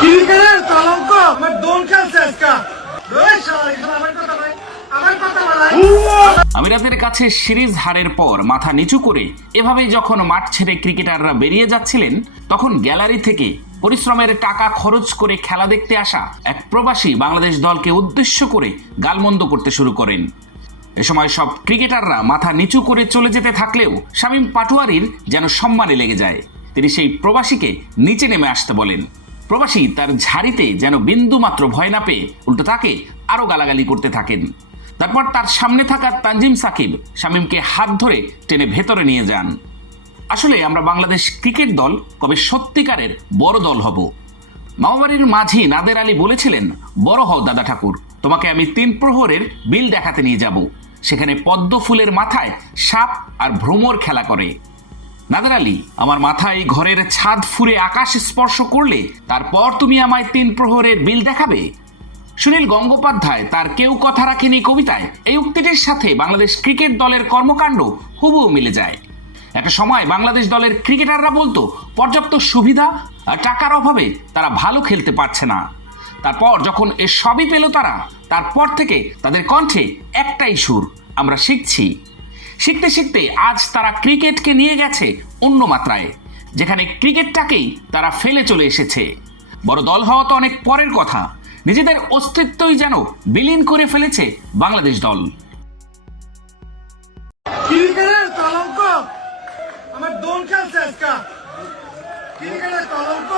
ক্রিকেটের কলঙ্ক কাছে সিরিজ হারের পর মাথা নিচু করে এভাবেই যখন মাঠ ছেড়ে ক্রিকেটাররা বেরিয়ে যাচ্ছিলেন, তখন গ্যালারি থেকে পরিশ্রমের টাকা খরচ করে খেলা দেখতে আসা এক প্রবাসী বাংলাদেশ দলকে উদ্দেশ্য করে গালমন্দ করতে শুরু করেন। এ সময় সব ক্রিকেটাররা মাথা নিচু করে চলে যেতে থাকলেও শামীম পাটোয়ারির যেন সম্মানে লেগে যায়, তিনি সেই প্রবাসীকে নিচে নেমে আসতে বলেন। প্রবাসী তার ঝাড়িতে যেন বিন্দু মাত্র ভয় না পেয়ে উল্টো তাকে আরও গালাগালি করতে থাকেন। তারপর তার সামনে থাকা তানজিম সাকিব শামীমকে হাত ধরে টেনে ভেতরে নিয়ে যান। আসলে আমরা বাংলাদেশ ক্রিকেট দল কবে সত্যিকারের বড় দল হব? মামাবাড়ির মাঝি নাদের আলী বলেছিলেন, বড় হও দাদা ঠাকুর, তোমাকে আমি তিন প্রহরের বিল দেখাতে নিয়ে যাব। সেখানে পদ্ম ফুলের মাথায় সাপ আর ভ্রমর খেলা করে। নাদার আলী, আমার মাথায় ঘরের ছাদ ফুরে আকাশ স্পর্শ করলে তারপর তুমি আমায় তিন প্রহরের বিল দেখাবে। সুনীল গঙ্গোপাধ্যায়, তার কেউ কথা রাখেনি কবিতায়। এই উক্তিটির সাথে বাংলাদেশ ক্রিকেট দলের কর্মকাণ্ড হুবহু মিলে যায়। একটা সময় বাংলাদেশ দলের ক্রিকেটাররা বলতো, পর্যাপ্ত সুবিধা আর টাকার অভাবে তারা ভালো খেলতে পারছে না। তারপর যখন এ সবই পেল তারা, তারপর থেকে তাদের কণ্ঠে একটাই সুর, আমরা শিখছি। শিখতে শিখতে আজ তারা ক্রিকেটকে নিয়ে গেছে অন্য মাত্রায়, যেখানে ক্রিকেটটাকেই তারা ফেলে চলে এসেছে। বড় দল হওয়া তো অনেক পরের কথা। নিজেদের অস্তিত্বই যেন বিলীন করে ফেলেছে বাংলাদেশ দল। আমার খেলছে আজকা। কলঙ্ক!